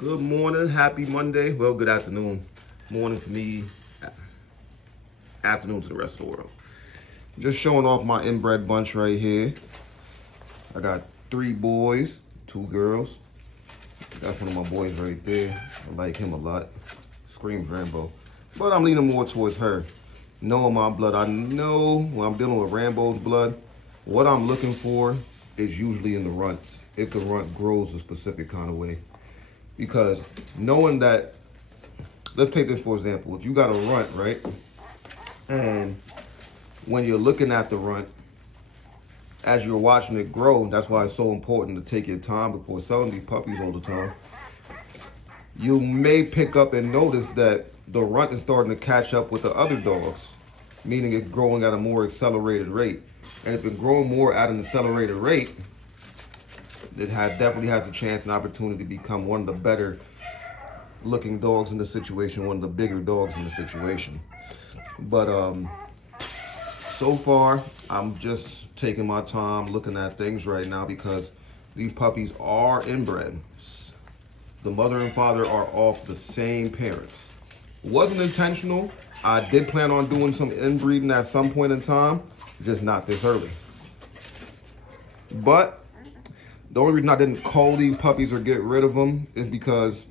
Good morning, happy Monday. Well, good afternoon. Morning for me, afternoon to the rest of the world. Just showing off my inbred bunch right here. I got 3 boys, 2 girls. That's one of my boys right there. I like him a lot. Screams Rambo. But I'm leaning more towards her. Knowing my blood, I know when I'm dealing with Rambo's blood, what I'm looking for is usually in the runts. If the runt grows a specific kind of way. Because knowing that, let's take this for example. If you got a runt, right? And when you're looking at the runt, as you're watching it grow, that's why it's so important to take your time before selling these puppies all the time. You may pick up and notice that the runt is starting to catch up with the other dogs, meaning it's growing at a more accelerated rate. And if it's growing more at an accelerated rate, it definitely has a chance and opportunity to become one of the better looking dogs in the situation, one of the bigger dogs in the situation. But so far, I'm just taking my time looking at things right now because these puppies are inbred. The mother and father are off the same parents. Wasn't intentional. I did plan on doing some inbreeding at some point in time, just not this early. But the only reason I didn't cull these puppies or get rid of them is because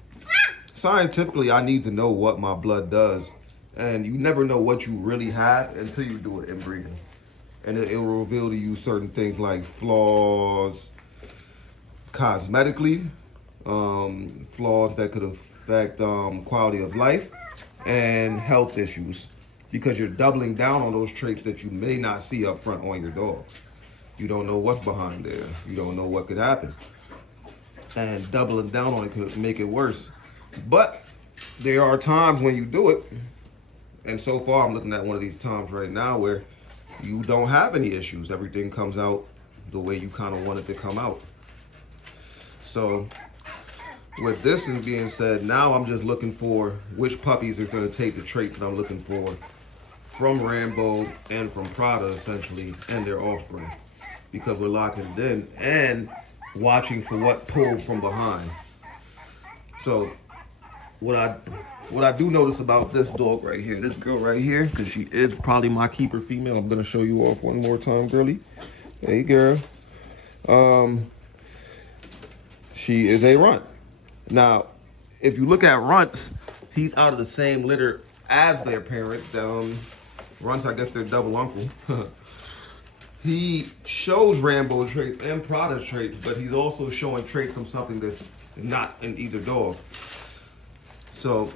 scientifically I need to know what my blood does. And you never know what you really have until you do it inbreeding. And it will reveal to you certain things like flaws, cosmetically, flaws that could affect quality of life, and health issues. Because you're doubling down on those traits that you may not see up front on your dogs. You don't know what's behind there. You don't know what could happen. And doubling down on it could make it worse. But there are times when you do it, and so far I'm looking at one of these times right now where you don't have any issues. Everything comes out the way you kind of want it to come out. So with this being said, now I'm just looking for which puppies are going to take the traits that I'm looking for from Rambo and from Prada, essentially, and their offspring. Because we're locking it in and watching for what pulled from behind. So what I do notice about this dog right here, this girl right here, because she is probably my keeper female. I'm gonna show you off one more time, girly. Hey, girl. She is a runt. Now, if you look at runts, he's out of the same litter as their parents. Runts, I guess they're double uncle. He shows Rambo traits and Prada traits, but he's also showing traits from something that's not in either dog. So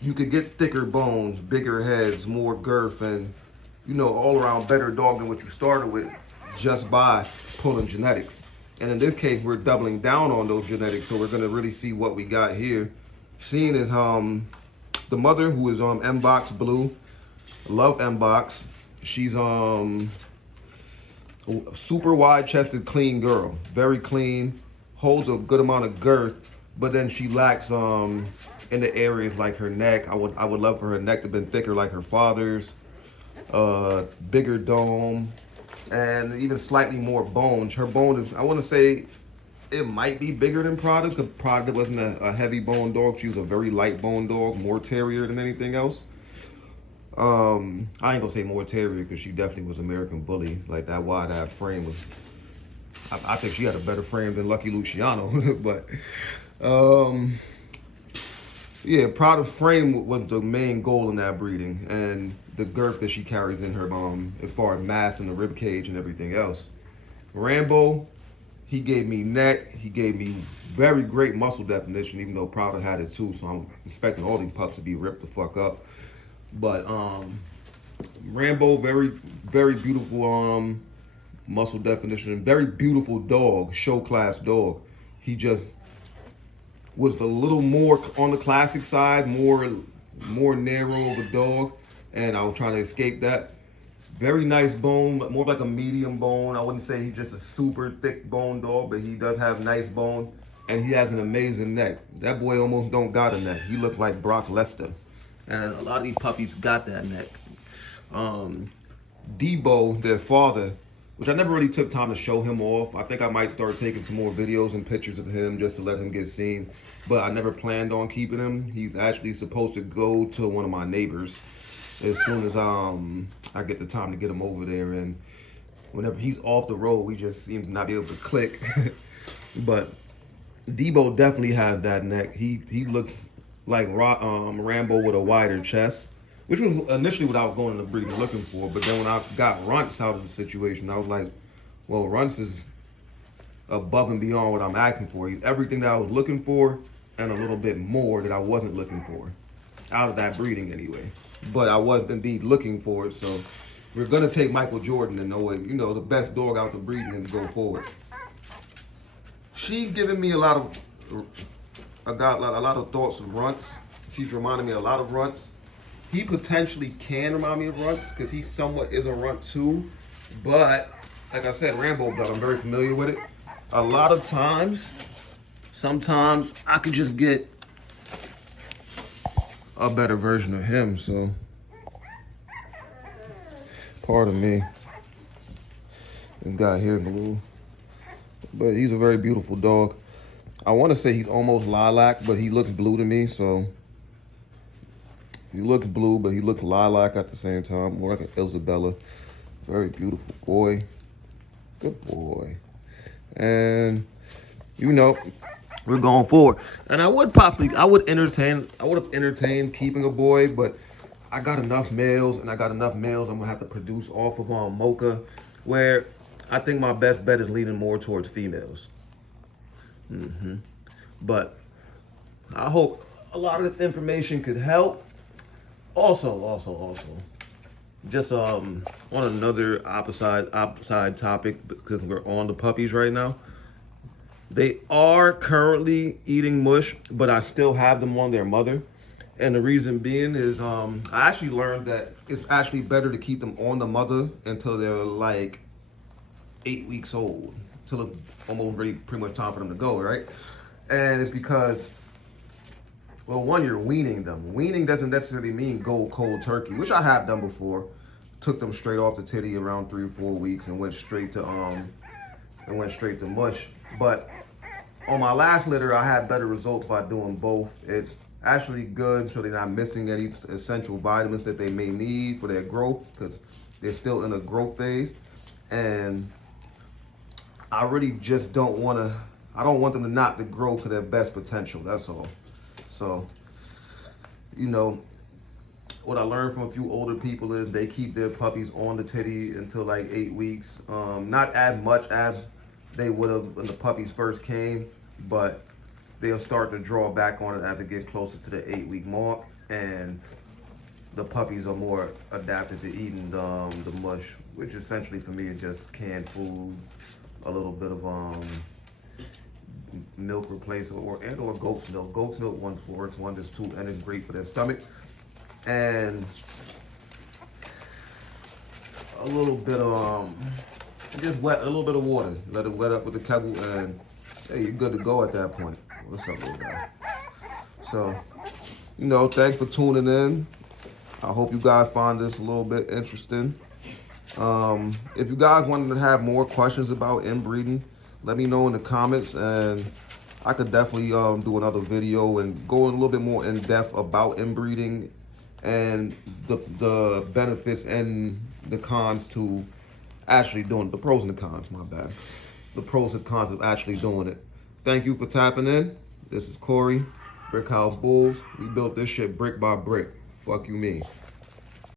you could get thicker bones, bigger heads, more girth, and all around better dog than what you started with just by pulling genetics. And in this case, we're doubling down on those genetics, so we're gonna really see what we got here. Seeing is the mother, who is M-Box Blue. Love M-Box. She's super wide-chested, clean girl. Very clean, holds a good amount of girth, but then she lacks in the areas like her neck. I would love for her neck to have been thicker like her father's, bigger dome, and even slightly more bones. Her bone is, I want to say, it might be bigger than Prada, because Prada wasn't a heavy bone dog. She was a very light bone dog, more terrier than anything else. I ain't gonna say more terrier because she definitely was American Bully. Like that wide-eyed frame was, I think she had a better frame than Lucky Luciano. But yeah, Prada's frame was the main goal in that breeding, and the girth that she carries in her as far as mass and the rib cage and everything else. Rambo, he gave me neck, he gave me very great muscle definition, even though Prada had it too, so I'm expecting all these pups to be ripped the fuck up. But Rambo, very, very beautiful muscle definition, very beautiful dog, show class dog. He just was a little more on the classic side, more narrow of a dog, and I was trying to escape that. Very nice bone, more like a medium bone. I wouldn't say he's just a super thick bone dog, but he does have nice bone, and he has an amazing neck. That boy almost don't got a neck. He looks like Brock Lesnar. And a lot of these puppies got that neck. Debo, their father, which I never really took time to show him off. I think I might start taking some more videos and pictures of him just to let him get seen. But I never planned on keeping him. He's actually supposed to go to one of my neighbors as soon as I get the time to get him over there. And whenever he's off the road, we just seem to not be able to click. But Debo definitely has that neck. He looked like Rambo with a wider chest, which was initially what I was going into breeding looking for. But then when I got Runts out of the situation, I was like, well, Runts is above and beyond what I'm asking for. He's everything that I was looking for and a little bit more that I wasn't looking for out of that breeding anyway. But I was indeed looking for it. So we're going to take Michael Jordan and know it, you know, the best dog out the breeding and go forward. She's giving me a lot of thoughts of Runts. She's reminding me a lot of Runts. He potentially can remind me of Runts because he somewhat is a Runt too. But like I said, Rambo blood, I'm very familiar with it. A lot of times, sometimes I could just get a better version of him. So, pardon me. This guy here in blue. But he's a very beautiful dog. I want to say he's almost lilac, but he looks blue to me. So he looks blue, but he looks lilac at the same time, more like an Isabella. Very beautiful boy. Good boy. And you know, we're going forward. And I would have entertained keeping a boy, but I got enough males, and I got enough males I'm gonna have to produce off of Mocha, where I think my best bet is leaning more towards females. But I hope a lot of this information could help. Also, just on another opposite topic, because we're on the puppies right now. They are currently eating mush, but I still have them on their mother. And the reason being is I actually learned that it's actually better to keep them on the mother until they're like 8 weeks old, till it's almost ready, pretty much time for them to go, right? And it's because, well, one, you're weaning them. Weaning doesn't necessarily mean go cold turkey, which I have done before. Took them straight off the titty around 3 or 4 weeks and went straight to mush. But on my last litter, I had better results by doing both. It's actually good, so they're not missing any essential vitamins that they may need for their growth, because they're still in a growth phase. And I really just don't want them to not to grow to their best potential, that's all. So, you know, what I learned from a few older people is they keep their puppies on the titty until like 8 weeks. Not as much as they would have when the puppies first came, but they'll start to draw back on it as it gets closer to the 8-week mark, and the puppies are more adapted to eating the mush, which essentially for me is just canned food, a little bit of milk replacement, or goat's milk. Goat's milk one works wonders too, and it's great for their stomach. And a little bit of just a little bit of water. Let it wet up with the kettle, and hey, you're good to go at that point. What's up, little guy? So, you know, thanks for tuning in. I hope you guys find this a little bit interesting. If you guys wanted to have more questions about inbreeding, let me know in the comments, and I could definitely do another video and go a little bit more in depth about inbreeding and the benefits and the cons to actually doing the pros and the cons, my bad. The pros and cons of actually doing it. Thank you for tapping in. This is Corey, Brick House Bulls. We built this shit brick by brick. Fuck you mean.